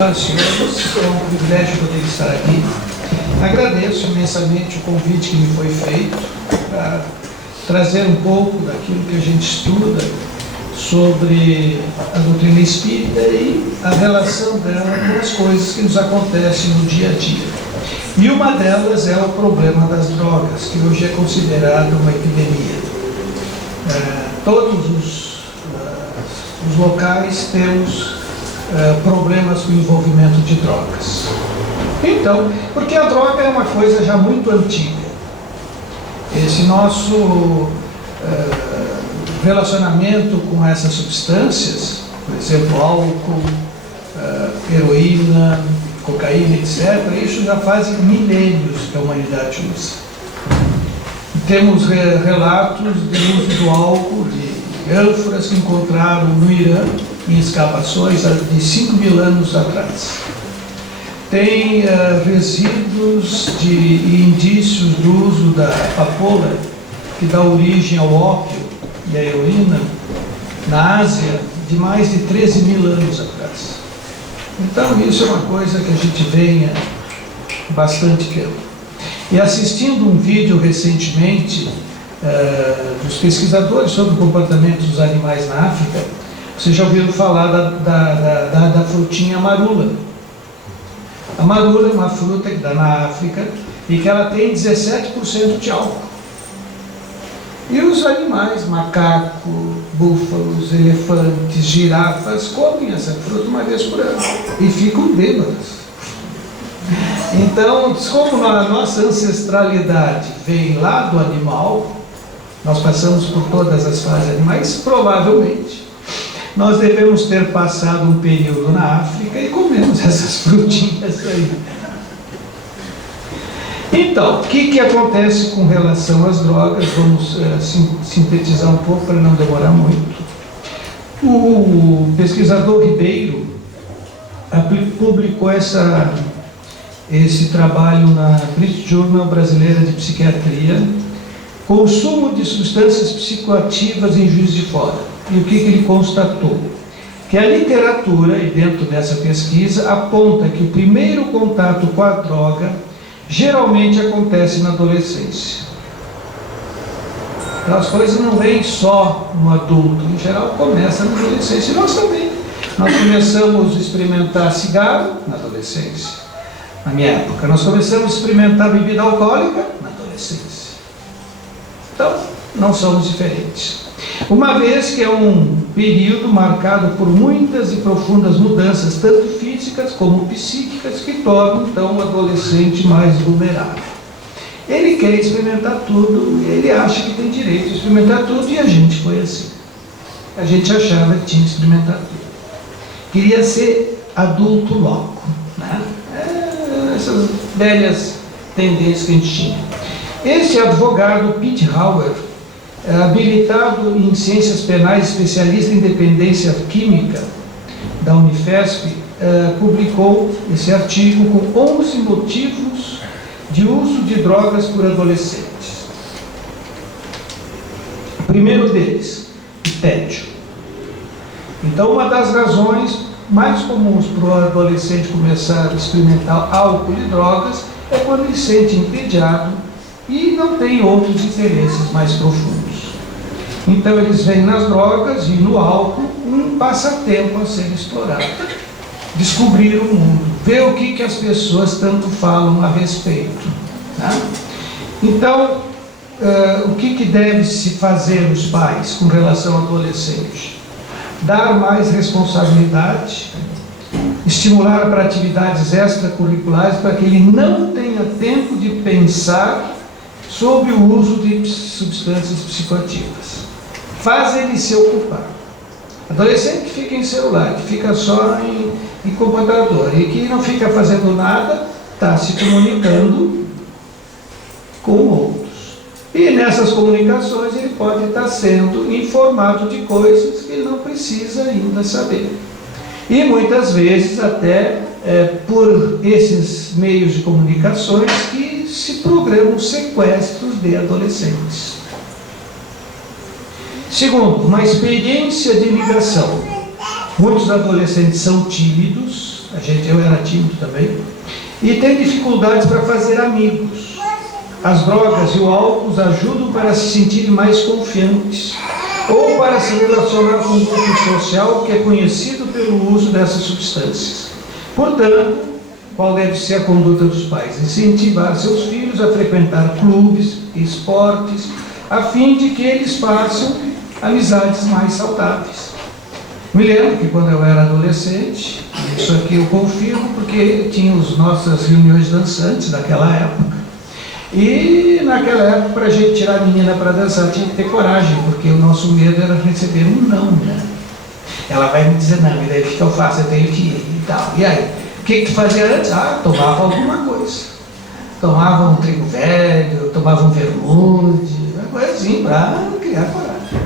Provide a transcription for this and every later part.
Senhores, é um privilégio poder estar aqui. Agradeço imensamente o convite que me foi feito para trazer um pouco daquilo que a gente estuda sobre a doutrina espírita e a relação dela com as coisas que nos acontecem no dia a dia. E uma delas é o problema das drogas, que hoje é considerado uma epidemia. Todos os locais temos problemas com o envolvimento de drogas. Então, porque a droga é uma coisa já muito antiga. Esse nosso relacionamento com essas substâncias, por exemplo, álcool, heroína, cocaína, etc., isso já faz milênios que a humanidade usa. Temos relatos de uso do álcool, de ânforas que encontraram no Irã, em escavações de 5.000 anos atrás. Tem resíduos e indícios do uso da papoula, que dá origem ao ópio e à heroína, na Ásia, de mais de 13.000 anos atrás. Então, isso é uma coisa que a gente vem há bastante tempo. E assistindo um vídeo recentemente dos pesquisadores sobre o comportamento dos animais na África, vocês já ouviram falar da frutinha marula. A marula é uma fruta que dá na África e que ela tem 17% de álcool. E os animais, macaco, búfalos, elefantes, girafas, comem essa fruta uma vez por ano e ficam bêbados. Então, como a nossa ancestralidade vem lá do animal, nós passamos por todas as fases animais, provavelmente nós devemos ter passado um período na África e comemos essas frutinhas aí. Então, o que acontece com relação às drogas? Vamos sintetizar um pouco para não demorar muito. O pesquisador Ribeiro publicou esse trabalho na British Journal Brasileira de Psiquiatria, consumo de substâncias psicoativas em Juiz de Fora. E o que ele constatou? Que a literatura, e dentro dessa pesquisa, aponta que o primeiro contato com a droga geralmente acontece na adolescência. Então as coisas não vêm só no adulto, em geral começa na adolescência. E nós também. Nós começamos a experimentar cigarro na adolescência, na minha época. Nós começamos a experimentar bebida alcoólica na adolescência. Então, não somos diferentes. Uma vez que é um período marcado por muitas e profundas mudanças, tanto físicas como psíquicas, que tornam então o adolescente mais vulnerável. Ele quer experimentar tudo, ele acha que tem direito de experimentar tudo, e a gente foi assim. A gente achava que tinha que experimentar tudo. Queria ser adulto louco, né? Essas velhas tendências que a gente tinha. Esse advogado, Pete Hauer, habilitado em ciências penais, especialista em dependência química da Unifesp, publicou esse artigo com 11 motivos de uso de drogas por adolescentes. O primeiro deles, o tédio. Então, uma das razões mais comuns para o adolescente começar a experimentar álcool e drogas é quando ele se sente entediado e não tem outros interesses mais profundos. Então eles veem nas drogas e no álcool um passatempo a ser explorado. Descobrir o mundo, ver o que as pessoas tanto falam a respeito. Né? Então, o que deve se fazer os pais com relação ao adolescente? Dar mais responsabilidade, estimular para atividades extracurriculares para que ele não tenha tempo de pensar sobre o uso de substâncias psicoativas. Faz ele se ocupar. Adolescente que fica em celular, que fica só em computador e que não fica fazendo nada, está se comunicando com outros. E nessas comunicações ele pode estar sendo informado de coisas que ele não precisa ainda saber. E muitas vezes até por esses meios de comunicações que se programam sequestros de adolescentes. Segundo, uma experiência de imigração. Muitos adolescentes são tímidos, eu era tímido também, e tem dificuldades para fazer amigos. As drogas e o álcool os ajudam para se sentirem mais confiantes, ou para se relacionar com um grupo social que é conhecido pelo uso dessas substâncias. Portanto, qual deve ser a conduta dos pais? Incentivar seus filhos a frequentar clubes, esportes, a fim de que eles façam amizades mais saudáveis. Me lembro que quando eu era adolescente, isso aqui eu confirmo porque tínhamos nossas reuniões dançantes daquela época, e naquela época, para a gente tirar a menina para dançar, tinha que ter coragem, porque o nosso medo era receber um não, né? Ela vai me dizer não, e daí o que eu faço? Eu tenho que ir e tal. E aí? O que tu fazia antes? Tomava alguma coisa. Tomava um trigo velho, tomava um vermute, uma coisa assim, para criar coragem.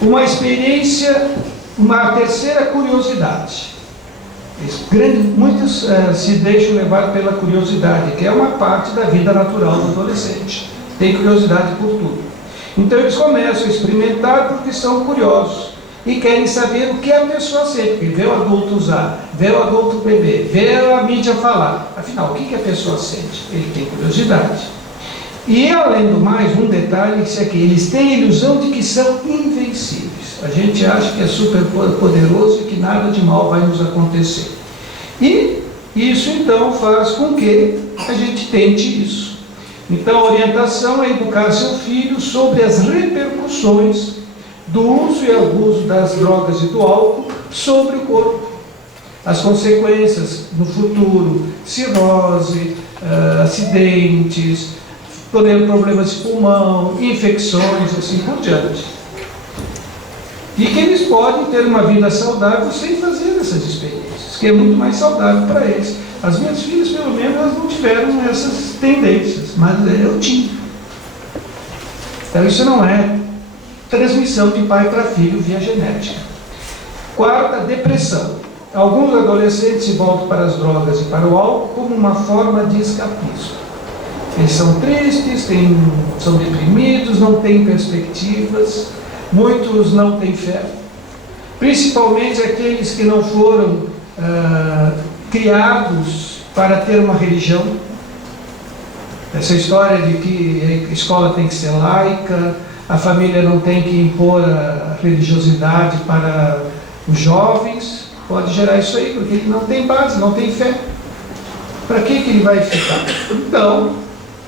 Uma experiência, uma terceira curiosidade. Muitos se deixam levar pela curiosidade, que é uma parte da vida natural do adolescente. Tem curiosidade por tudo. Então eles começam a experimentar porque são curiosos e querem saber o que a pessoa sente, porque vê o adulto usar, vê o adulto beber, vê a mídia falar. Afinal, o que a pessoa sente? Ele tem curiosidade. E além do mais, um detalhe, isso aqui, eles têm a ilusão de que são invencíveis. A gente acha que é super poderoso e que nada de mal vai nos acontecer. E isso então faz com que a gente tente isso. Então a orientação é educar seu filho sobre as repercussões do uso e abuso das drogas e do álcool sobre o corpo. As consequências no futuro, cirrose, acidentes, problemas de pulmão, infecções, assim por diante. E que eles podem ter uma vida saudável sem fazer essas experiências, que é muito mais saudável para eles. As minhas filhas, pelo menos, elas não tiveram essas tendências, mas eu tinha. Então isso não é transmissão de pai para filho via genética. Quarta, depressão. Alguns adolescentes se voltam para as drogas e para o álcool como uma forma de escapismo. Eles são tristes, são deprimidos, não têm perspectivas, muitos não têm fé, principalmente aqueles que não foram criados para ter uma religião. Essa história de que a escola tem que ser laica, a família não tem que impor a religiosidade para os jovens, pode gerar isso aí, porque ele não tem base, não tem fé. Para que ele vai ficar? Então,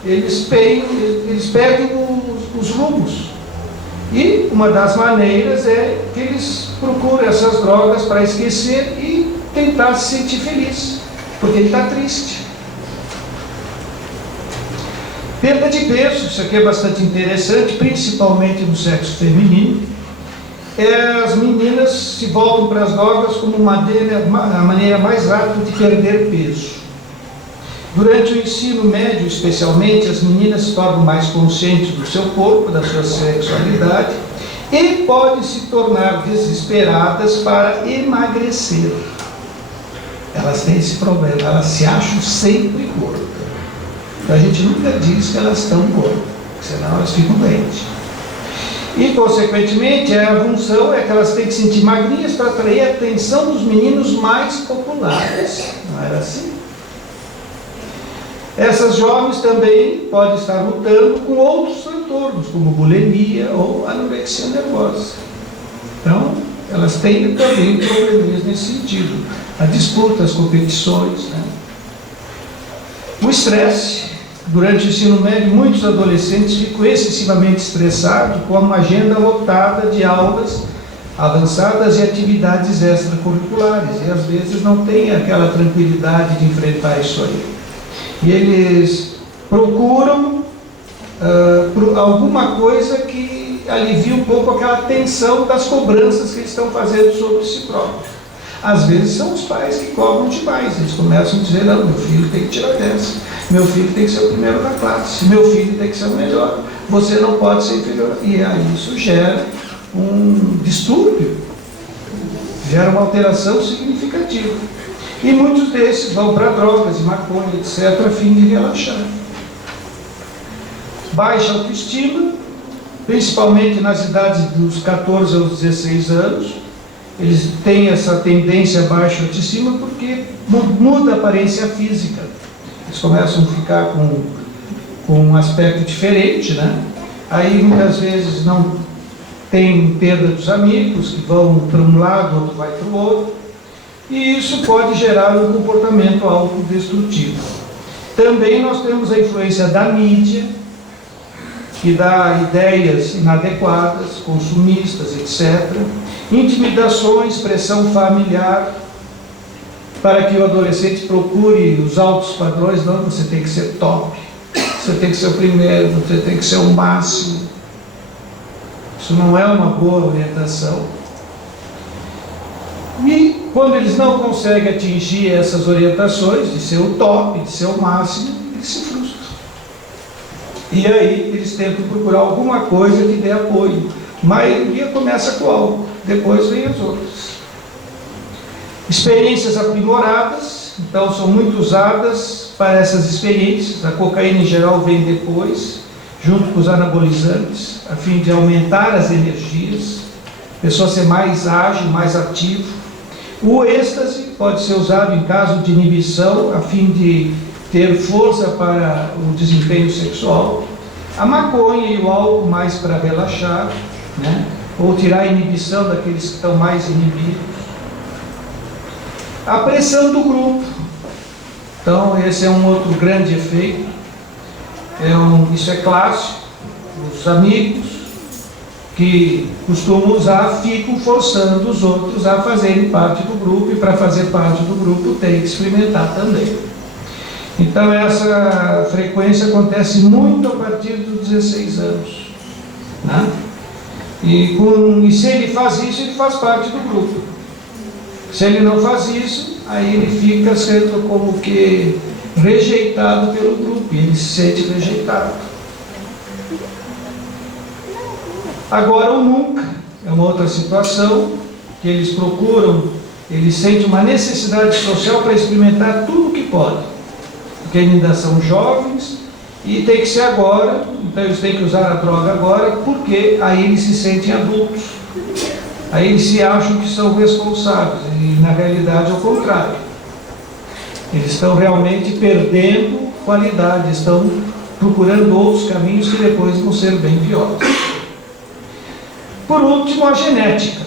eles perdem os rumos. E uma das maneiras é que eles procuram essas drogas para esquecer e tentar se sentir feliz, porque ele está triste. Perda de peso, isso aqui é bastante interessante, principalmente no sexo feminino. As meninas se voltam para as drogas como a maneira mais rápida de perder peso. Durante o ensino médio, especialmente, as meninas se tornam mais conscientes do seu corpo, da sua sexualidade, e podem se tornar desesperadas para emagrecer. Elas têm esse problema, elas se acham sempre gordas. Então a gente nunca diz que elas estão gordas, senão elas ficam doentes. E, consequentemente, a função é que elas têm que se sentir magrinhas para atrair a atenção dos meninos mais populares. Não era assim? Essas jovens também podem estar lutando com outros transtornos, como bulimia ou anorexia nervosa. Então, elas têm também problemas nesse sentido. A disputa, as competições, né? O estresse. Durante o ensino médio, muitos adolescentes ficam excessivamente estressados com uma agenda lotada de aulas avançadas e atividades extracurriculares. E às vezes não têm aquela tranquilidade de enfrentar isso aí. E eles procuram alguma coisa que alivie um pouco aquela tensão das cobranças que eles estão fazendo sobre si próprios. Às vezes são os pais que cobram demais, eles começam a dizer, não, meu filho tem que tirar 10, meu filho tem que ser o primeiro da classe, meu filho tem que ser o melhor, você não pode ser inferior. E aí isso gera um distúrbio, gera uma alteração significativa. E muitos desses vão para drogas, maconha, etc., a fim de relaxar. Baixa autoestima, principalmente nas idades dos 14 aos 16 anos, eles têm essa tendência a baixa autoestima porque muda a aparência física. Eles começam a ficar com um aspecto diferente, né? Aí muitas vezes não tem perda dos amigos, que vão para um lado, outro vai para o outro, e isso pode gerar um comportamento autodestrutivo. Também nós temos a influência da mídia, que dá ideias inadequadas, consumistas, etc. Intimidações, pressão familiar, para que o adolescente procure os altos padrões. Não, você tem que ser top, você tem que ser o primeiro, você tem que ser o máximo. Isso não é uma boa orientação. E quando eles não conseguem atingir essas orientações, de ser o top, de ser o máximo, eles se frustram. E aí eles tentam procurar alguma coisa que dê apoio. A maioria começa com algo, depois vem as outras. Experiências aprimoradas, então são muito usadas para essas experiências. A cocaína em geral vem depois, junto com os anabolizantes, a fim de aumentar as energias, a pessoa ser mais ágil, mais ativo. O êxtase pode ser usado em caso de inibição, a fim de ter força para o desempenho sexual. A maconha e o álcool mais para relaxar, né? Ou tirar a inibição daqueles que estão mais inibidos. A pressão do grupo. Então esse é um outro grande efeito. Isso é clássico. Os amigos que costumam usar ficam forçando os outros a fazerem parte do grupo, e para fazer parte do grupo tem que experimentar também. Então essa frequência acontece muito a partir dos 16 anos, né? E se ele faz isso, ele faz parte do grupo. Se ele não faz isso, aí ele fica sendo como que rejeitado pelo grupo, e ele se sente rejeitado. Agora o nunca é uma outra situação que eles procuram, eles sentem uma necessidade social para experimentar tudo o que podem, porque ainda são jovens e tem que ser agora, então eles têm que usar a droga agora, porque aí eles se sentem adultos, aí eles se acham que são responsáveis, e na realidade é o contrário. Eles estão realmente perdendo qualidade, estão procurando outros caminhos que depois vão ser bem piores. Por último, a genética.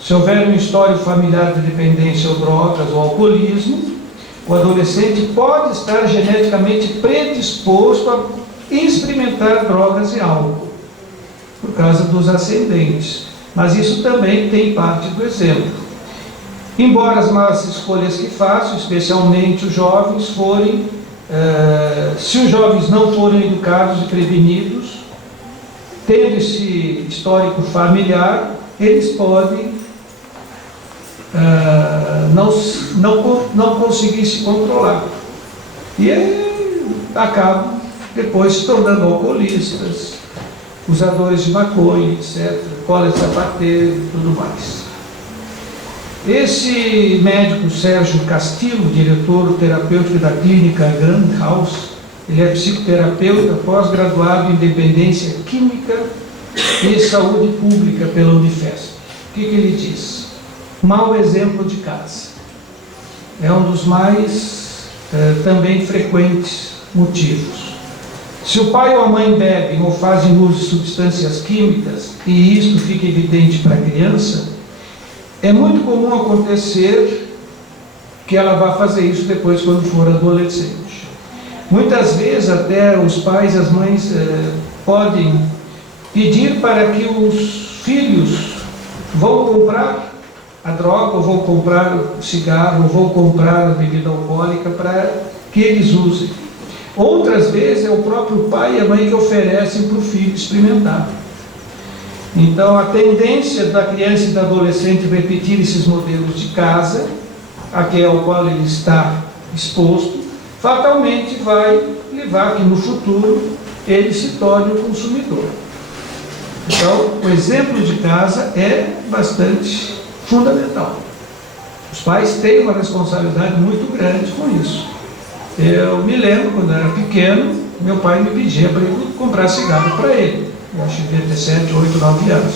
Se houver um histórico familiar de dependência ou drogas ou alcoolismo, o adolescente pode estar geneticamente predisposto a experimentar drogas e álcool, por causa dos ascendentes. Mas isso também tem parte do exemplo. Embora as más escolhas que façam, especialmente os jovens, se os jovens não forem educados e prevenidos, tendo esse histórico familiar, eles podem não conseguir se controlar. E acabam depois se tornando alcoolistas, usadores de maconha, etc., cola de sapateiro e tudo mais. Esse médico Sérgio Castillo, diretor terapêutico da clínica Grand House, ele é psicoterapeuta pós-graduado em dependência química e saúde pública pela Unifesp. O que ele diz? Mau exemplo de casa. É um dos mais também frequentes motivos. Se o pai ou a mãe bebem ou fazem uso de substâncias químicas, e isto fica evidente para a criança, é muito comum acontecer que ela vá fazer isso depois quando for adolescente. Muitas vezes até os pais e as mães podem pedir para que os filhos vão comprar a droga, ou vão comprar o cigarro, ou vão comprar a bebida alcoólica para que eles usem. Outras vezes é o próprio pai e a mãe que oferecem para o filho experimentar. Então a tendência da criança e do adolescente repetir esses modelos de casa, ao qual ele está exposto, fatalmente vai levar que no futuro ele se torne um consumidor. Então, o exemplo de casa é bastante fundamental. Os pais têm uma responsabilidade muito grande com isso. Eu me lembro, quando eu era pequeno, meu pai me pedia para eu comprar cigarro para ele. Eu acho que devia ter 7, 8, 9 anos.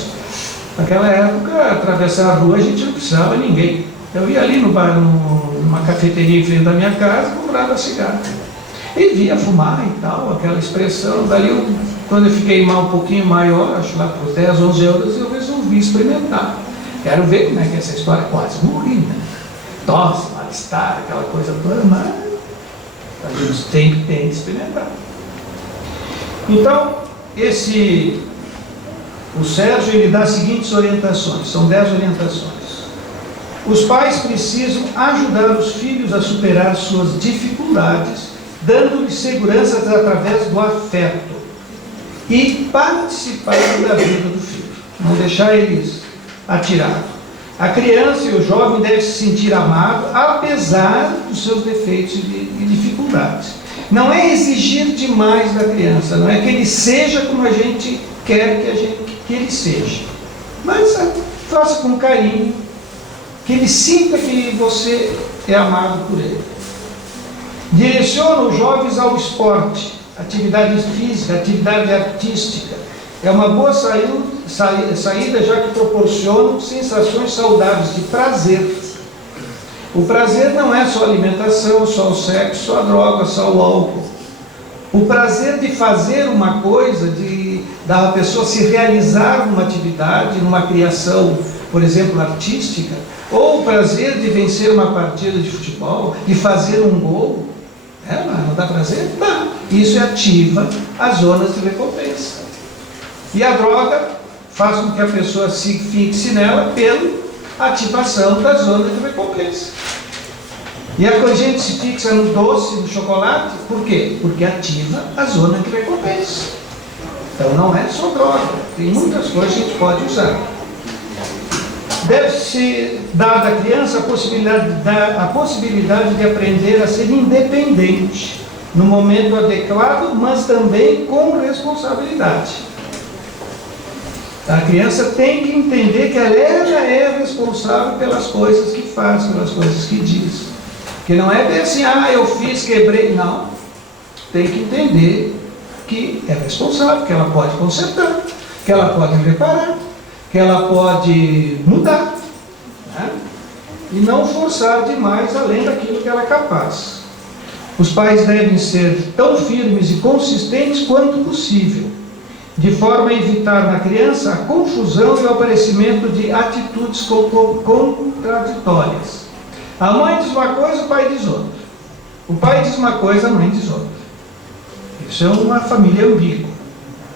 Naquela época, atravessar a rua a gente não precisava de ninguém. Eu ia ali numa cafeteria em frente da minha casa e comprava cigarro. E via fumar e tal, aquela expressão. Dali, quando eu fiquei um pouquinho maior, acho lá por 10, 11 anos, eu resolvi experimentar. Quero ver como é que essa história quase morri, né? Tosse, mal-estar, aquela coisa toda, mas a gente tem que experimentar. Então, o Sérgio, ele dá as seguintes orientações, são 10 orientações. Os pais precisam ajudar os filhos a superar suas dificuldades, dando-lhes seguranças através do afeto e participar da vida do filho, não deixar eles atirados. A criança e o jovem devem se sentir amado, apesar dos seus defeitos e dificuldades. Não é exigir demais da criança, não é que ele seja como a gente quer que ele seja, mas faça com carinho, que ele sinta que você é amado por ele. Direciona os jovens ao esporte, atividade física, atividade artística. É uma boa saída, já que proporcionam sensações saudáveis de prazer. O prazer não é só a alimentação, só o sexo, só a droga, só o álcool. O prazer de fazer uma coisa, da pessoa se realizar numa atividade, numa criação, por exemplo, artística, ou o prazer de vencer uma partida de futebol, de fazer um gol. Não dá prazer? Dá. Isso ativa as zonas de recompensa. E a droga faz com que a pessoa se fixe nela pela ativação das zonas de recompensa. E a gente se fixa no doce, no chocolate, por quê? Porque ativa a zona de recompensa. Então não é só droga, tem muitas coisas que a gente pode usar. Deve-se dar à criança a possibilidade de aprender a ser independente no momento adequado, mas também com responsabilidade. A criança tem que entender que ela é responsável pelas coisas que faz, pelas coisas que diz. Que não é bem assim, eu fiz, quebrei. Não. Tem que entender que é responsável, que ela pode consertar, que ela pode reparar, que ela pode mudar, né? E não forçar demais além daquilo que ela é capaz. Os pais devem ser tão firmes e consistentes quanto possível, de forma a evitar na criança a confusão e o aparecimento de atitudes contraditórias. A mãe diz uma coisa, o pai diz outra. O pai diz uma coisa, a mãe diz outra. Isso é uma família ambígua.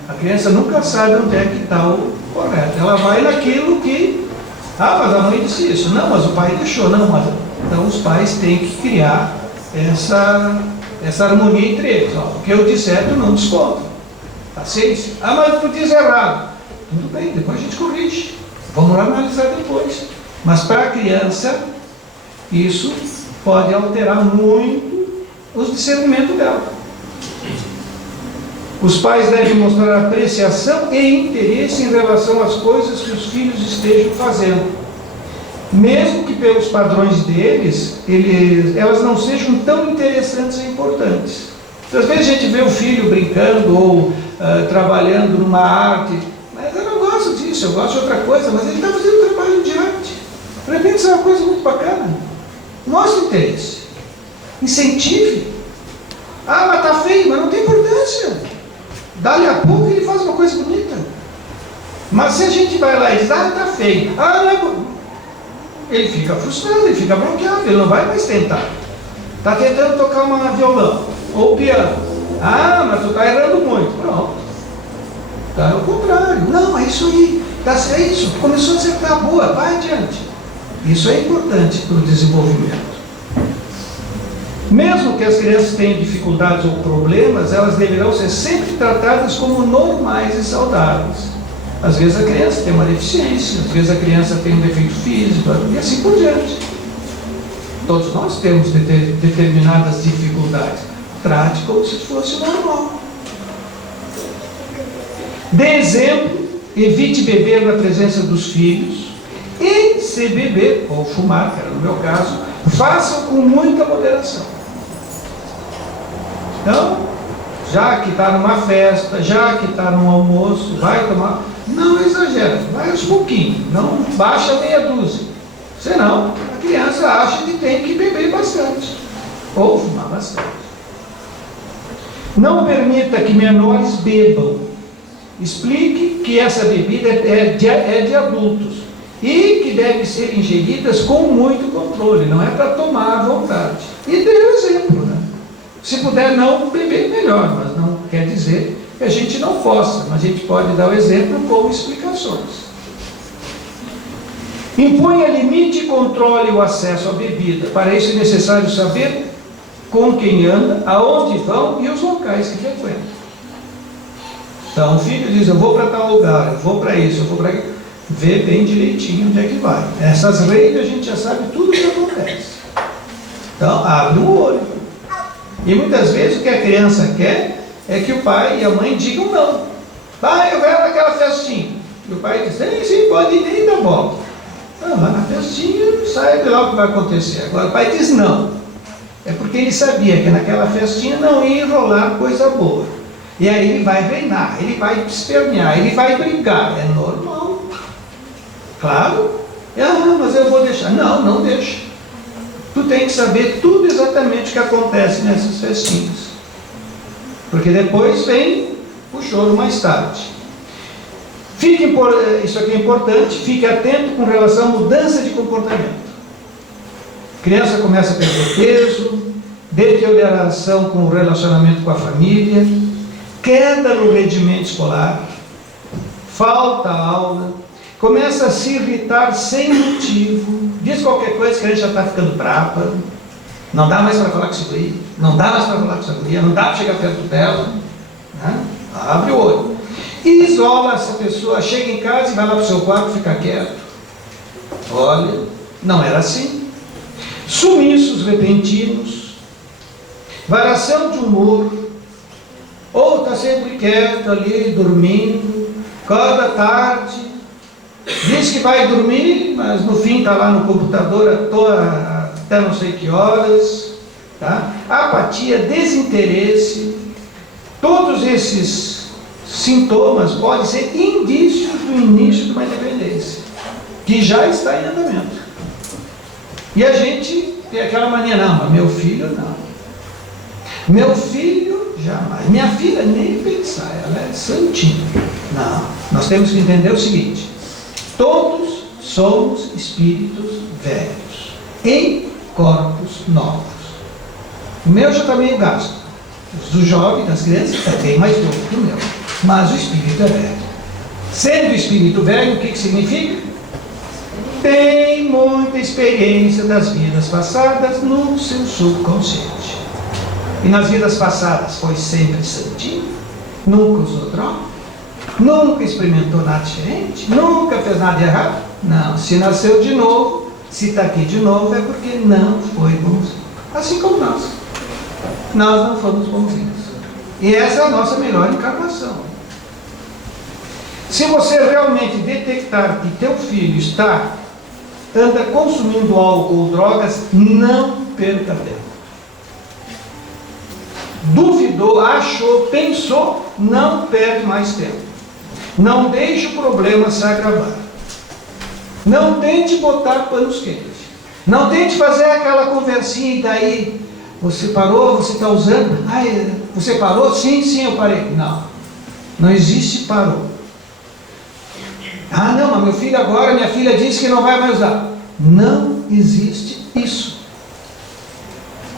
A criança nunca sabe onde é que está o correto. Ela vai naquilo que... mas a mãe disse isso. Não, mas o pai deixou. Não, mas... Então os pais têm que criar essa harmonia entre eles. O que eu disser, tu não desconta. Paciência. Mas tu diz errado. Tudo bem, depois a gente corrige. Vamos analisar depois. Mas para a criança, isso pode alterar muito o discernimento dela. Os pais devem mostrar apreciação e interesse em relação às coisas que os filhos estejam fazendo, mesmo que pelos padrões deles, elas não sejam tão interessantes e importantes. Às vezes a gente vê o filho brincando ou trabalhando numa arte, mas eu não gosto disso, eu gosto de outra coisa, mas ele está fazendo um trabalho de arte. De repente isso é uma coisa muito bacana. Mostre interesse, incentive. Mas está feio, mas não tem importância. Dali a pouco ele faz uma coisa bonita. Mas se a gente vai lá e diz, está feio, não é bom, ele fica frustrado, ele fica bloqueado, ele não vai mais tentar. Está tentando tocar um violão ou piano. Mas tu está errando muito. Pronto. Então é o contrário. Não, é isso aí. É isso. Começou a acertar boa, vai adiante. Isso é importante para o desenvolvimento. Mesmo que as crianças tenham dificuldades ou problemas, elas deverão ser sempre tratadas como normais e saudáveis. Às vezes a criança tem uma deficiência, às vezes a criança tem um defeito físico, e assim por diante. Todos nós temos determinadas dificuldades. Trate como se fosse normal. Dê exemplo, evite beber na presença dos filhos, e se beber, ou fumar, que era no meu caso, façam com muita moderação. Então, já que está numa festa, já que está num almoço, vai tomar, não exagera, vai aos pouquinhos, não baixa meia dúzia. Senão, a criança acha que tem que beber bastante, ou fumar bastante. Não permita que menores bebam. Explique que essa bebida é de adultos e que deve ser ingeridas com muito controle, não é para tomar à vontade. E dê o exemplo, né? Se puder não beber, melhor, mas não quer dizer que a gente não possa, mas a gente pode dar o exemplo com explicações. Imponha limite e controle o acesso à bebida. Para isso é necessário saber com quem anda, aonde vão e os locais que frequentam. Então o filho diz, eu vou para tal lugar, eu vou para isso, eu vou para aquilo. Vê bem direitinho onde é que vai. Essas regras a gente já sabe tudo o que acontece. Então abre o olho. E muitas vezes o que a criança quer é que o pai e a mãe digam não. Pai, eu quero naquela festinha. E o pai diz, sim, pode ir, nem dá bola. Lá na festinha, sabe lá o que vai acontecer. Agora o pai diz não. É porque ele sabia que naquela festinha não ia rolar coisa boa. E aí ele vai reinar, ele vai espernear, ele vai brigar. É normal. Claro. Mas eu vou deixar. Não, não deixa. Tu tem que saber tudo exatamente o que acontece nessas festinhas. Porque depois vem o choro mais tarde. Isso aqui é importante, fique atento com relação à mudança de comportamento. A criança começa a perder peso, deterioração com o relacionamento com a família, queda no rendimento escolar, falta aula, começa a se irritar sem motivo, diz qualquer coisa que a gente já está ficando brava, não dá mais para falar com esse guri, não dá mais para falar com essa guria, não dá para chegar perto dela, né? Abre o olho. E isola essa pessoa, chega em casa e vai lá para o seu quarto ficar quieto. Olha, não era assim. Sumiços repentinos, variação de humor, ou está sempre quieto ali, dormindo, acorda tarde, diz que vai dormir, mas no fim está lá no computador até não sei que horas, tá? Apatia, desinteresse, todos esses sintomas podem ser indícios do início de uma dependência, que já está em andamento. E a gente tem aquela mania, não, mas meu filho não. Meu filho jamais. Minha filha nem pensar, ela é santinha. Não, nós temos que entender o seguinte, todos somos espíritos velhos, em corpos novos. O meu já está meio gasto. Os do jovem, das crianças, é bem mais novo que o meu. Mas o espírito é velho. Sendo o espírito velho, o que significa? Tem muita experiência das vidas passadas no seu subconsciente. E nas vidas passadas foi sempre santinho, nunca usou droga, nunca experimentou nada diferente, nunca fez nada de errado. Não, se nasceu de novo, se está aqui de novo, é porque não foi bonzinho. Assim como nós. Nós não fomos bonzinhos. E essa é a nossa melhor encarnação. Se você realmente detectar que teu filho anda consumindo álcool ou drogas, não perca tempo. Duvidou, achou, pensou, não perde mais tempo. Não deixe o problema se agravar. Não tente botar panos quentes. Não tente fazer aquela conversinha e daí, você parou, você está usando? Você parou? Sim, eu parei. Não, não existe parou. Não, mas meu filho agora, minha filha disse que não vai mais usar. Não existe isso.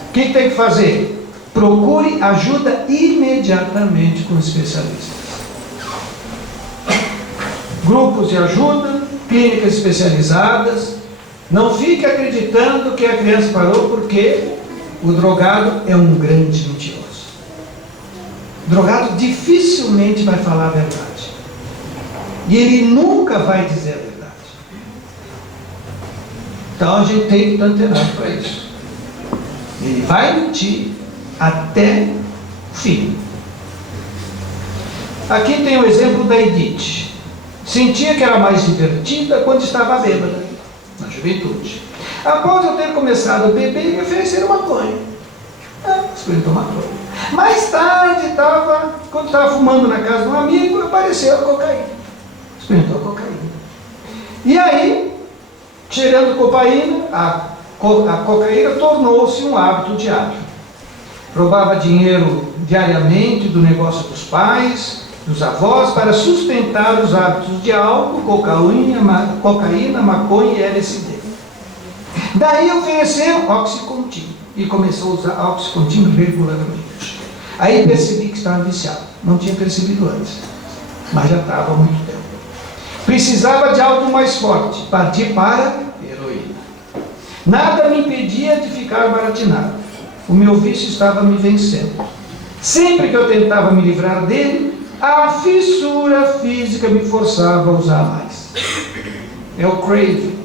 O que tem que fazer? Procure ajuda imediatamente com especialistas. Grupos de ajuda, clínicas especializadas. Não fique acreditando que a criança parou porque o drogado é um grande mentiroso. O drogado dificilmente vai falar a verdade. E ele nunca vai dizer a verdade. Então a gente tem que estar antenado para isso. Ele vai mentir até o fim. Aqui tem o exemplo da Edith. Sentia que era mais divertida quando estava bêbada, na juventude. Após eu ter começado a beber, me ofereceram maconha. Experimentou maconha. Mais tarde, quando estava fumando na casa de um amigo, apareceu a cocaína. experimentou a cocaína. E aí, tirando cocaína, a cocaína tornou-se um hábito diário. Roubava dinheiro diariamente do negócio dos pais, dos avós, para sustentar os hábitos de álcool, cocaína, maconha e LSD. Daí ofereceu Oxycontin e começou a usar Oxycontin regularmente. Aí percebi que estava viciado. Não tinha percebido antes, mas já estava há muito tempo. Precisava de algo mais forte, partir para heroína. Nada me impedia de ficar baratinado. O meu vício estava me vencendo. Sempre que eu tentava me livrar dele, a fissura física me forçava a usar mais. É o craving.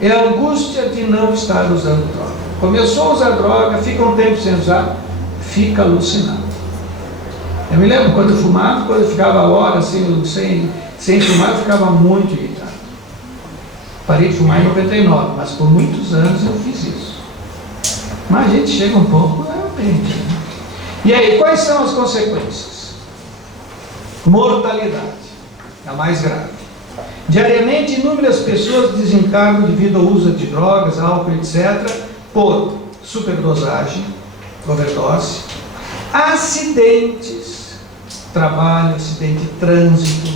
É a angústia de não estar usando droga. Começou a usar droga, fica um tempo sem usar, fica alucinado. Eu me lembro quando eu fumava, quando eu ficava horas sem fumar, eu ficava muito irritado. Parei de fumar em 99, mas por muitos anos eu fiz isso. Mas a gente chega um pouco, realmente. Né? E aí, quais são as consequências? Mortalidade, a mais grave. Diariamente, inúmeras pessoas desencarnam devido ao uso de drogas, álcool, etc., por superdosagem, overdose, acidentes, trabalho, acidente de trânsito,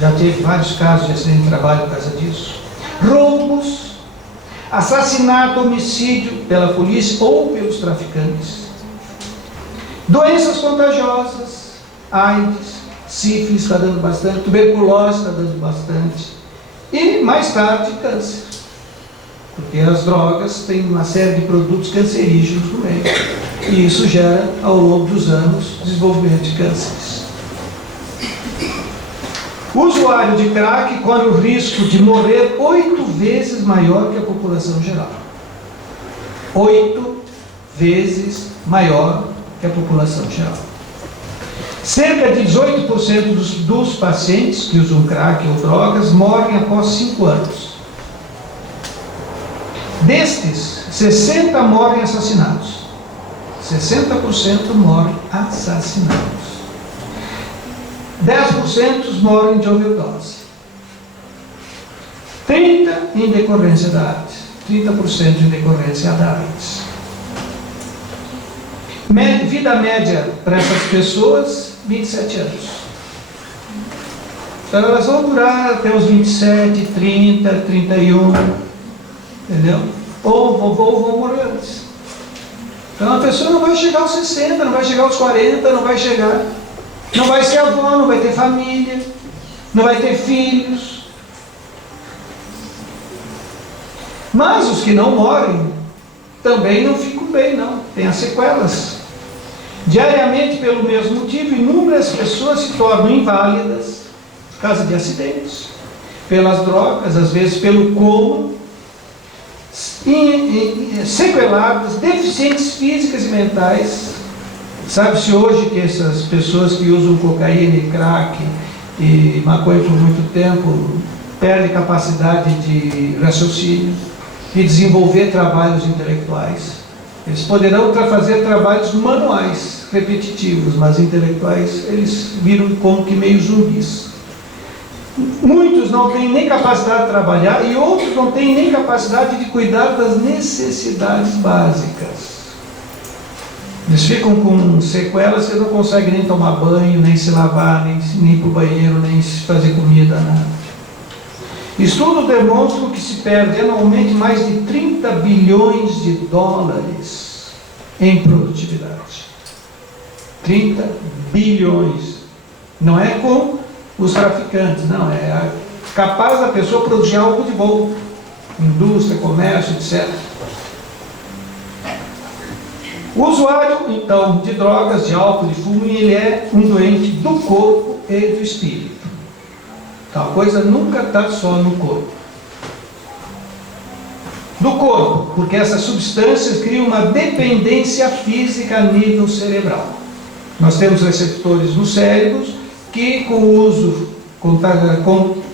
já teve vários casos de acidente de trabalho por causa disso, roubos, assassinato, homicídio pela polícia ou pelos traficantes, doenças contagiosas, AIDS, sífilis está dando bastante, tuberculose está dando bastante, e mais tarde câncer, porque as drogas têm uma série de produtos cancerígenos no meio, e isso gera ao longo dos anos desenvolvimento de cânceres. O usuário de crack corre o risco de morrer 8 vezes maior que a população geral. 8 vezes maior que a população geral. Cerca de 18% dos pacientes que usam crack ou drogas morrem após 5 anos. Destes, 60 morrem assassinados. 60% morrem assassinados. 10% morrem de overdose. 30% em decorrência da AIDS. 30% em decorrência da AIDS. Vida média para essas pessoas, 27 anos. Então elas vão durar até os 27, 30, 31, entendeu? Ou vão morrer antes. Então a pessoa não vai chegar aos 60, não vai chegar aos 40, não vai chegar. Não vai ser avó, não vai ter família, não vai ter filhos. Mas os que não morrem também não ficam bem, não. Tem as sequelas. Diariamente, pelo mesmo motivo, inúmeras pessoas se tornam inválidas por causa de acidentes, pelas drogas, às vezes pelo coma, sequeladas, deficientes físicas e mentais. Sabe-se hoje que essas pessoas que usam cocaína e crack e maconha por muito tempo perdem capacidade de raciocínio e desenvolver trabalhos intelectuais. Eles poderão fazer trabalhos manuais, repetitivos, mas intelectuais eles viram como que meio zumbis. Muitos não têm nem capacidade de trabalhar e outros não têm nem capacidade de cuidar das necessidades básicas. Eles ficam com sequelas que não conseguem nem tomar banho, nem se lavar, nem ir para o banheiro, nem fazer comida, nada. Estudos demonstram que se perde anualmente mais de 30 bilhões de dólares em produtividade. 30 bilhões. Não é com os traficantes, não. É capaz da pessoa produzir algo de bom. Indústria, comércio, etc. O usuário, então, de drogas, de álcool, de fumo, ele é um doente do corpo e do espírito. Então, a coisa nunca está só no corpo. Do corpo, porque essas substâncias criam uma dependência física a nível cerebral. Nós temos receptores nos cérebros que, com o uso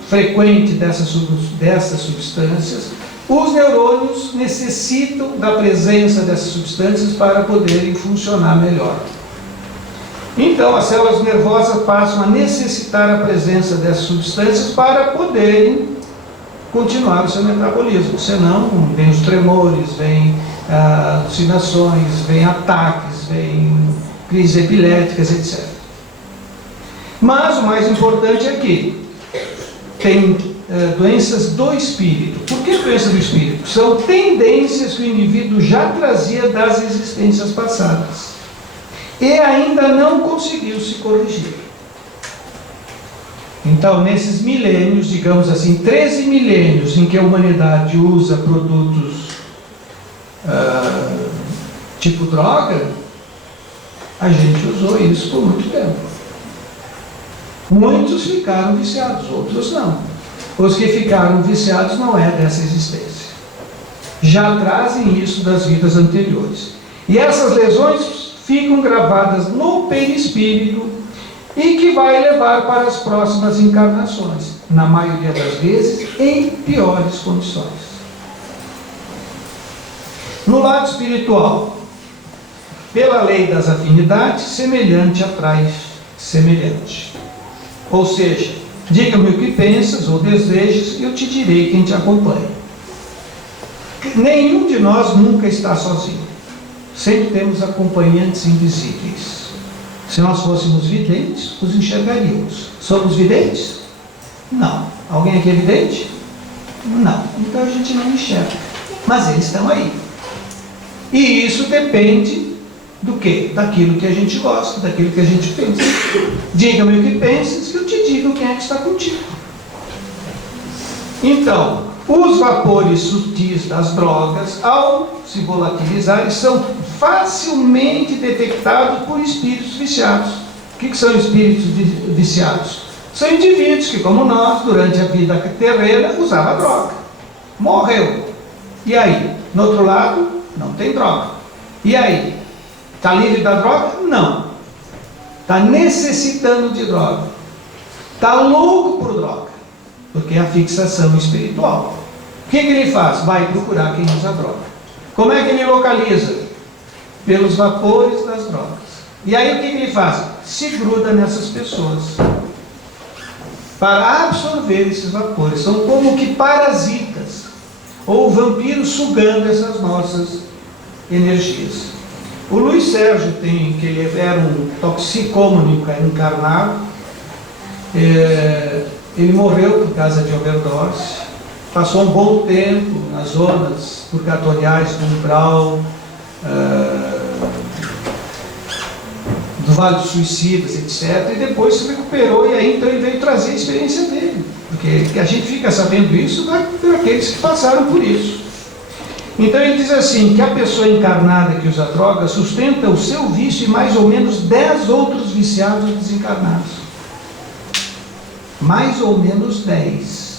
frequente dessas substâncias, os neurônios necessitam da presença dessas substâncias para poderem funcionar melhor. Então, as células nervosas passam a necessitar a presença dessas substâncias para poderem continuar o seu metabolismo. Senão, vem os tremores, vem alucinações, vem ataques, vem crises epiléticas, etc. Mas o mais importante é que tem doenças do espírito. Por que doenças do espírito? São tendências que o indivíduo já trazia das existências passadas e ainda não conseguiu se corrigir. Então, nesses milênios, digamos assim, 13 milênios em que a humanidade usa produtos tipo droga, a gente usou isso por muito tempo. Muitos ficaram viciados, outros não. Os que ficaram viciados não é dessa existência. Já trazem isso das vidas anteriores. E essas lesões ficam gravadas no perispírito e que vai levar para as próximas encarnações, na maioria das vezes, em piores condições. No lado espiritual, pela lei das afinidades, semelhante atrai semelhante. Ou seja, diga-me o que pensas ou desejas e eu te direi quem te acompanha. Nenhum de nós nunca está sozinho. Sempre temos acompanhantes invisíveis. Se nós fôssemos videntes, os enxergaríamos. Somos videntes? Não. Alguém aqui é vidente? Não. Então a gente não enxerga. Mas eles estão aí. E isso depende do quê? Daquilo que a gente gosta, daquilo que a gente pensa. Diga-me o que pensas, que eu te digo quem é que está contigo. Então, os vapores sutis das drogas, ao se volatilizarem, são facilmente detectados por espíritos viciados. O que são espíritos viciados? São indivíduos que, como nós, durante a vida terrena, usavam droga. Morreu. E aí? No outro lado, não tem droga. E aí? Está livre da droga? Não. Está necessitando de droga. Está louco por droga. Porque é a fixação espiritual. O que ele faz? Vai procurar quem usa droga. Como é que ele localiza? Pelos vapores das drogas. E aí o que ele faz? Se gruda nessas pessoas para absorver esses vapores. São como que parasitas ou vampiros sugando essas nossas energias. O Luiz Sérgio que ele era um toxicômano encarnado, ele morreu por causa de overdose, passou um bom tempo nas zonas purgatoriais do umbral, do Vale dos Suicidas, etc. E depois se recuperou, e aí então ele veio trazer a experiência dele. Porque a gente fica sabendo isso por aqueles que passaram por isso. Então ele diz assim, que a pessoa encarnada que usa droga sustenta o seu vício e mais ou menos 10 outros viciados desencarnados. Mais ou menos 10.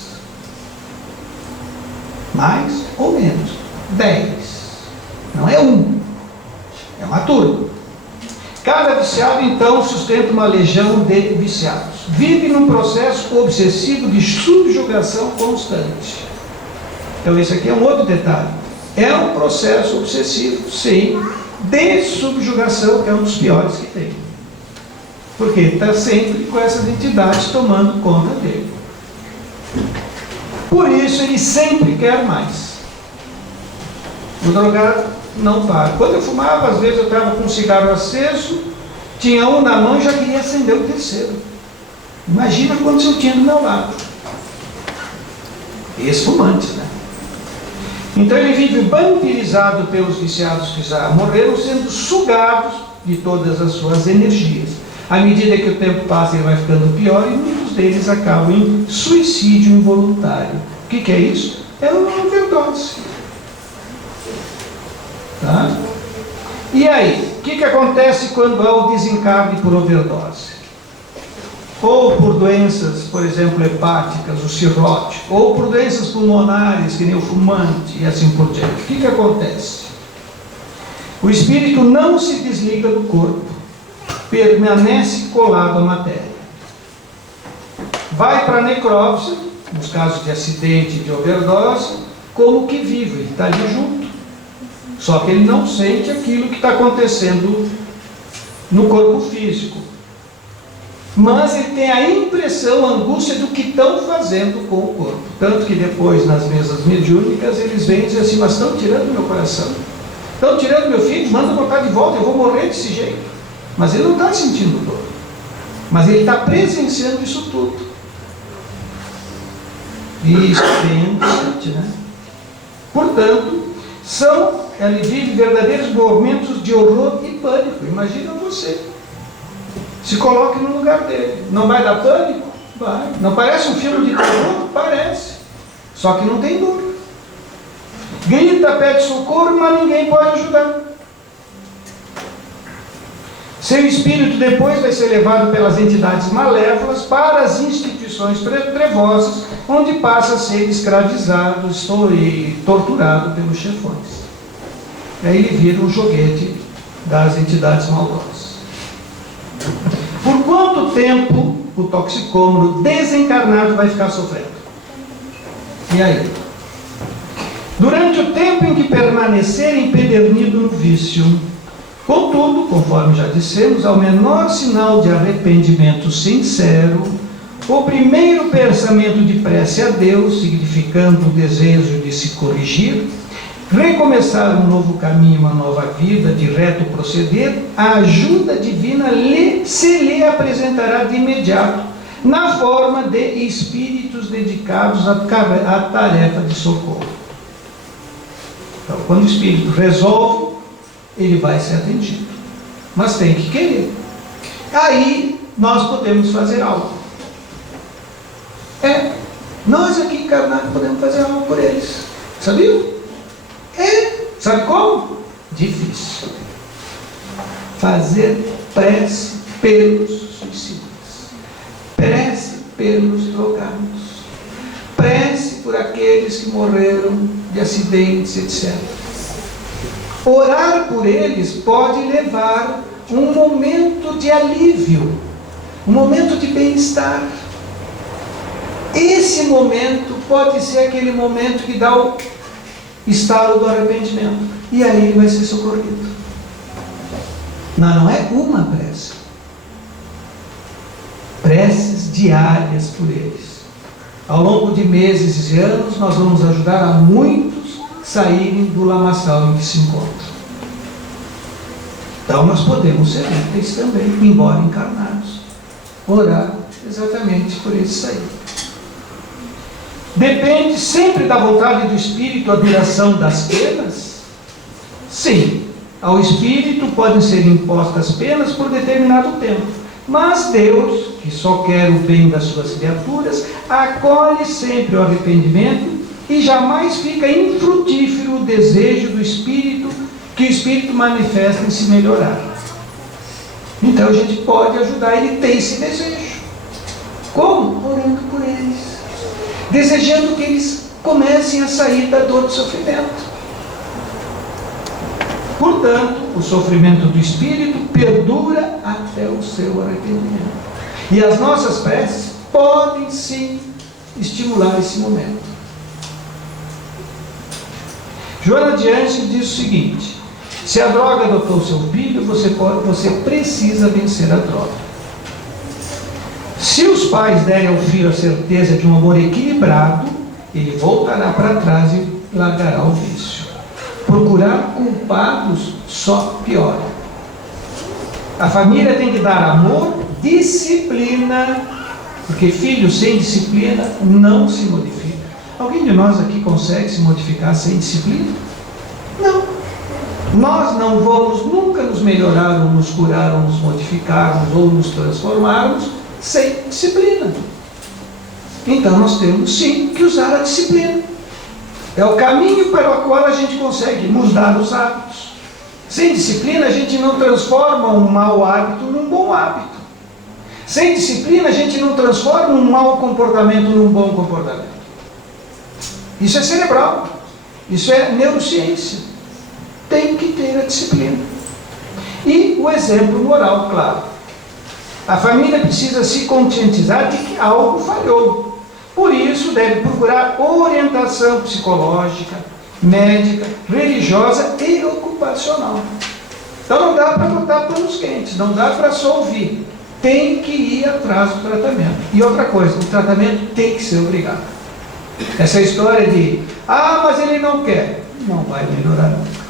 Mais ou menos 10. Não é um, é uma turma. Cada viciado, então, sustenta uma legião de viciados. Vive num processo obsessivo de subjugação constante. Então, esse aqui é um outro detalhe. É um processo obsessivo, sim, de subjugação, que é um dos piores que tem. Porque está sempre com essas entidades tomando conta dele. Por isso, ele sempre quer mais. O drogado não para. Quando eu fumava, às vezes eu estava com um cigarro aceso, tinha um na mão e já queria acender o terceiro. Imagina quantos eu tinha do meu lado. Ex-fumantes, né? Então ele vive vampirizado pelos viciados que já morreram, sendo sugados de todas as suas energias. À medida que o tempo passa, ele vai ficando pior e muitos deles acabam em suicídio involuntário. O que é isso? É uma overdose. Tá? E aí, o que acontece quando há o desencarne por overdose? Ou por doenças, por exemplo, hepáticas, o cirrótico, ou por doenças pulmonares, que nem o fumante, e assim por diante. O que acontece? O espírito não se desliga do corpo, permanece colado à matéria. Vai para a necrópsia, nos casos de acidente, de overdose, como que vivo, ele está ali junto. Só que ele não sente aquilo que está acontecendo no corpo físico. Mas ele tem a impressão, a angústia do que estão fazendo com o corpo. Tanto que depois, nas mesas mediúnicas, eles vêm e dizem assim: mas estão tirando meu coração, estão tirando meu filho, manda botar de volta, eu vou morrer desse jeito. Mas ele não está sentindo dor, mas ele está presenciando isso tudo. E isso é bem angustiante, né? Portanto, ele vive verdadeiros momentos de horror e pânico. Imagina você. Se coloque no lugar dele. Não vai dar pânico? Vai. Não parece um filme de terror? Parece. Só que não tem dor. Grita, pede socorro, mas ninguém pode ajudar. Seu espírito depois vai ser levado pelas entidades malévolas para as instituições trevosas, onde passa a ser escravizado e torturado pelos chefões. Aí ele vira um joguete das entidades maldosas. Por quanto tempo o toxicômano desencarnado vai ficar sofrendo? E aí? Durante o tempo em que permanecer empedernido no vício. Contudo, conforme já dissemos, ao menor sinal de arrependimento sincero, o primeiro pensamento de prece a Deus, significando o desejo de se corrigir, recomeçar um novo caminho, uma nova vida, de reto proceder, a ajuda divina se lhe apresentará de imediato, na forma de espíritos dedicados à tarefa de socorro. Então, quando o espírito resolve, ele vai ser atendido, mas tem que querer. Aí nós podemos fazer algo. Nós aqui encarnados podemos fazer algo por eles. Sabia? Sabe como? Difícil. Fazer prece pelos suicidas, prece pelos drogados, prece por aqueles que morreram de acidentes, etc. Orar por eles pode levar um momento de alívio, um momento de bem-estar. Esse momento pode ser aquele momento que dá o estalo do arrependimento, e aí ele vai ser socorrido. Não é uma prece. Preces diárias por eles. Ao longo de meses e anos, nós vamos ajudar a muitos saírem do lamaçal em que se encontram. Então nós podemos ser úteis também, embora encarnados, orar exatamente por eles saírem. Depende sempre da vontade do espírito a duração das penas? Sim, ao espírito podem ser impostas penas por determinado tempo, mas Deus, que só quer o bem das suas criaturas, acolhe sempre o arrependimento e jamais fica infrutífero o desejo do espírito, que o espírito manifesta em se melhorar. Então a gente pode ajudar, ele tem esse desejo. Como? Orando por eles, desejando que eles comecem a sair da dor do sofrimento. Portanto, o sofrimento do espírito perdura até o seu arrependimento. E as nossas preces podem sim estimular esse momento. Joana de Ângeles diz o seguinte: se a droga adotou seu filho, você precisa vencer a droga. Se os pais derem ao filho a certeza de um amor equilibrado, ele voltará para trás e largará o vício. Procurar culpados só piora. A família tem que dar amor, disciplina, porque filho sem disciplina não se modifica. Alguém de nós aqui consegue se modificar sem disciplina? Não. Nós não vamos nunca nos melhorar, ou nos curar, ou nos modificarmos, ou nos transformarmos sem disciplina. Então nós temos sim que usar a disciplina. É o caminho pelo qual a gente consegue mudar os hábitos. Sem disciplina a gente não transforma um mau hábito num bom hábito. Sem disciplina a gente não transforma um mau comportamento num bom comportamento. Isso é cerebral, isso é neurociência. Tem que ter a disciplina. E o exemplo moral, claro. A família precisa se conscientizar de que algo falhou. Por isso, deve procurar orientação psicológica, médica, religiosa e ocupacional. Então não dá para botar panos quentes, não dá para só ouvir. Tem que ir atrás do tratamento. E outra coisa, o tratamento tem que ser obrigado. Essa história de, mas ele não quer, não vai melhorar nunca.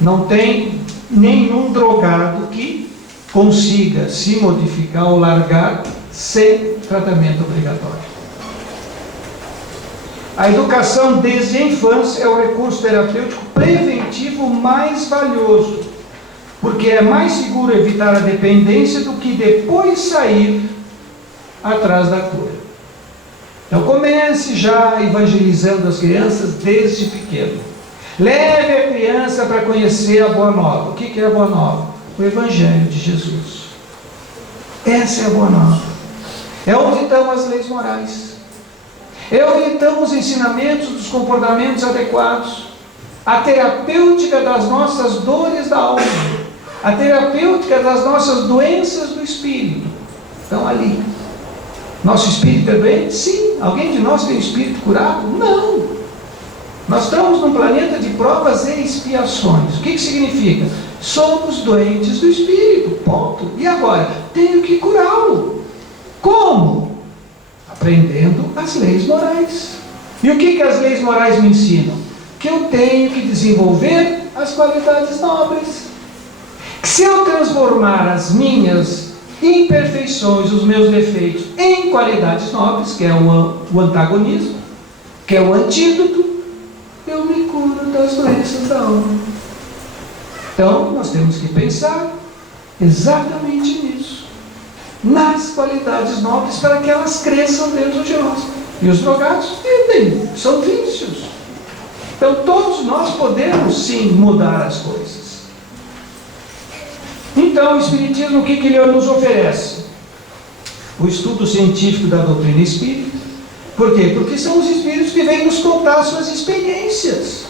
Não tem nenhum drogado que consiga se modificar ou largar sem tratamento obrigatório. A educação desde a infância é o recurso terapêutico preventivo mais valioso, porque é mais seguro evitar a dependência do que depois sair atrás da cura. Então comece já evangelizando as crianças desde pequeno. Leve a criança para conhecer a Boa Nova. O que é a Boa Nova? O Evangelho de Jesus. Essa é a Boa Nova. É onde estão as leis morais. É onde estão os ensinamentos dos comportamentos adequados. A terapêutica das nossas dores da alma. A terapêutica das nossas doenças do espírito. Estão ali. Nosso espírito é doente? Sim. Alguém de nós tem o espírito curado? Não. Nós estamos num planeta de provas e expiações. O que significa? Somos doentes do espírito, ponto. E agora? Tenho que curá-lo. Como? Aprendendo as leis morais. E o que as leis morais me ensinam? Que eu tenho que desenvolver as qualidades nobres. Que se eu transformar as minhas imperfeições, os meus defeitos, em qualidades nobres, que é o antagonismo, que é o antídoto, eu me curo das doenças da alma. Então, nós temos que pensar exatamente nisso, nas qualidades nobres, para que elas cresçam dentro de nós. E os drogados são vícios. Então, todos nós podemos sim mudar as coisas. Então, o Espiritismo, o que ele nos oferece? O estudo científico da doutrina espírita. Por quê? Porque são os espíritos que vêm nos contar suas experiências.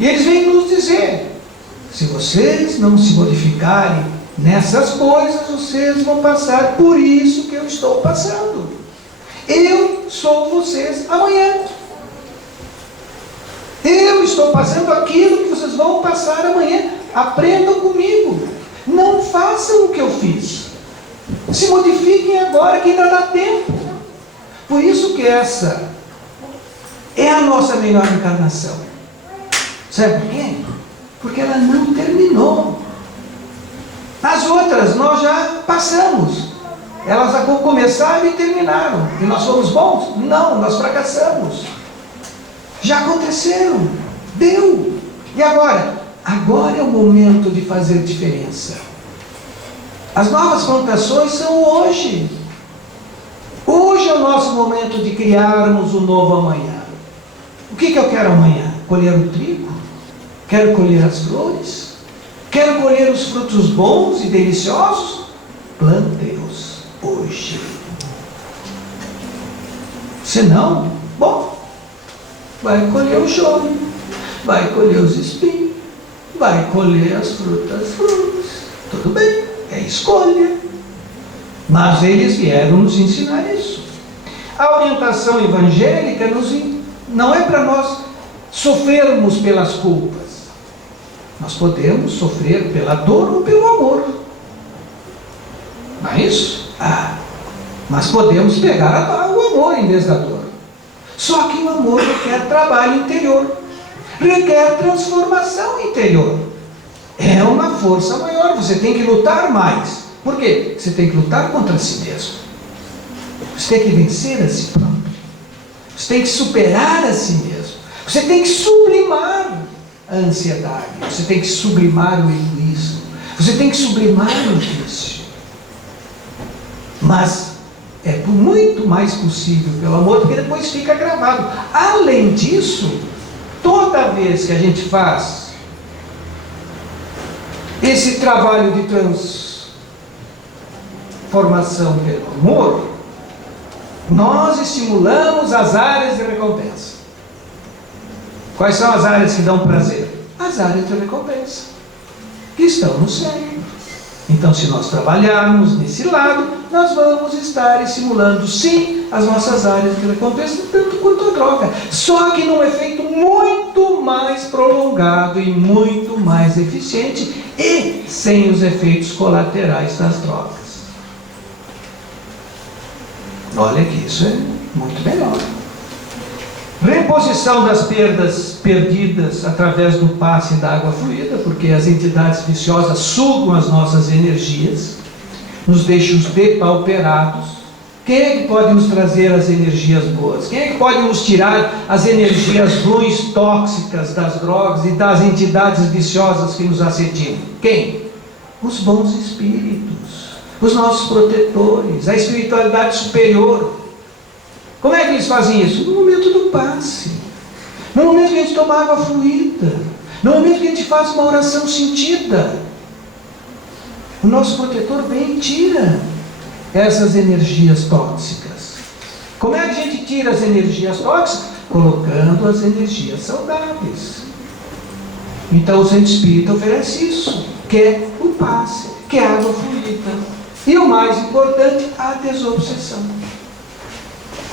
E eles vêm nos dizer, se vocês não se modificarem nessas coisas, vocês vão passar por isso que eu estou passando. Eu sou vocês amanhã. Eu estou passando aquilo que vocês vão passar amanhã. Aprendam comigo. Não façam o que eu fiz. Se modifiquem agora, que ainda dá tempo. Por isso que essa é a nossa melhor encarnação. Sabe por quê? Porque ela não terminou. As outras nós já passamos. Elas começaram e terminaram. E nós fomos bons? Não, nós fracassamos. Já aconteceram. Deu. E agora? Agora é o momento de fazer diferença. As novas plantações são hoje. Hoje é o nosso momento de criarmos o novo amanhã. O que eu quero amanhã? Colher o trigo? Quero colher as flores? Quero colher os frutos bons e deliciosos? Plante-os hoje. Senão, bom, vai colher o choro, vai colher os espinhos, vai colher as frutas ruins. Tudo bem, é escolha. Mas eles vieram nos ensinar isso. A orientação evangélica não é para nós sofrermos pelas culpas. Nós podemos sofrer pela dor ou pelo amor. Não é isso? Mas podemos pegar o amor em vez da dor. Só que o amor requer trabalho interior, requer transformação interior. É uma força maior, você tem que lutar mais. Por quê? Você tem que lutar contra si mesmo. Você tem que vencer a si próprio. Você tem que superar a si mesmo. Você tem que sublimar a ansiedade. Você tem que sublimar o egoísmo. Você tem que sublimar o vício. Mas é muito mais possível pelo amor, porque depois fica gravado. Além disso, toda vez que a gente faz esse trabalho de transformação pelo amor, nós estimulamos as áreas de recompensa. Quais são as áreas que dão prazer? As áreas de recompensa, que estão no cérebro. Então, se nós trabalharmos nesse lado, nós vamos estar estimulando, sim, as nossas áreas de recompensa, tanto quanto a droga. Só que num efeito muito mais prolongado e muito mais eficiente e sem os efeitos colaterais das drogas. Olha que isso é muito melhor. Reposição das perdas perdidas através do passe da água fluida, porque as entidades viciosas sugam as nossas energias, nos deixam depauperados. Quem é que pode nos trazer as energias boas? Quem é que pode nos tirar as energias ruins, tóxicas das drogas e das entidades viciosas que nos assediam? Quem? Os bons espíritos, os nossos protetores, a espiritualidade superior. Como é que eles fazem isso? No momento do passe, no momento que a gente toma água fluida, no momento que a gente faz uma oração sentida. O nosso protetor vem e tira essas energias tóxicas. Como é que a gente tira as energias tóxicas? Colocando as energias saudáveis. Então o centro espírita oferece isso, que é o passe, que é a água fluida. E o mais importante, a desobsessão.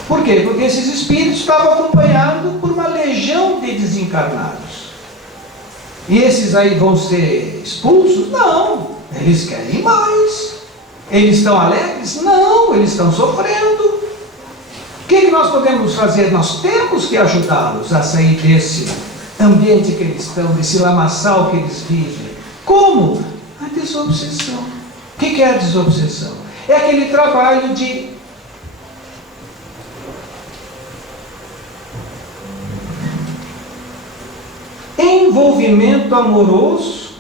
Por quê? Porque esses espíritos estavam acompanhados por uma legião de desencarnados. E esses aí vão ser expulsos? Não, eles querem mais. Eles estão alegres? Não, eles estão sofrendo. O que nós podemos fazer? Nós temos que ajudá-los a sair desse ambiente que eles estão, desse lamaçal que eles vivem. Como? A desobsessão. O que é a desobsessão? É aquele trabalho de envolvimento amoroso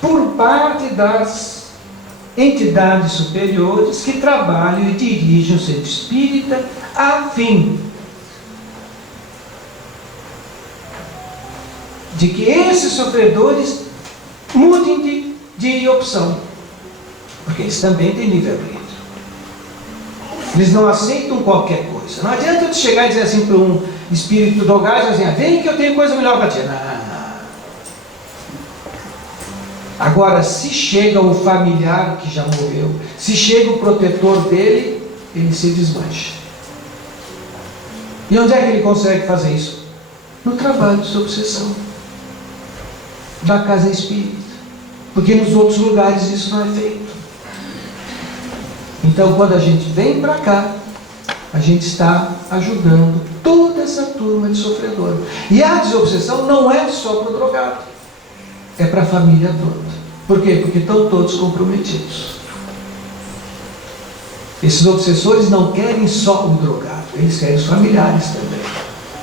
por parte das entidades superiores que trabalham e dirigem o centro espírita a fim de que esses sofredores mudem de opção, porque eles também têm livre-arbítrio. Eles não aceitam qualquer coisa. Não adianta eu chegar e dizer assim para um espírito drogado, assim, vem que eu tenho coisa melhor para ti. Não. Agora, se chega o familiar que já morreu, se chega o protetor dele, ele se desmancha. E onde é que ele consegue fazer isso? No trabalho de obsessão da casa espírita, porque nos outros lugares isso não é feito. Então, quando a gente vem para cá, a gente está ajudando toda essa turma de sofredor. E a desobsessão não é só para o drogado, é para a família toda. Por quê? Porque estão todos comprometidos. Esses obsessores não querem só o drogado, eles querem os familiares também.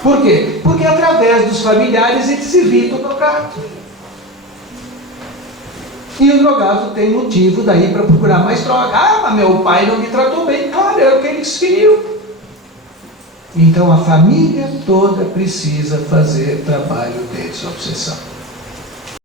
Por quê? Porque através dos familiares eles irritam o drogado. E o drogado tem motivo daí para procurar mais droga. Ah, mas meu pai não me tratou bem. Claro, era o que eles queriam. Então a família toda precisa fazer trabalho de desobsessão.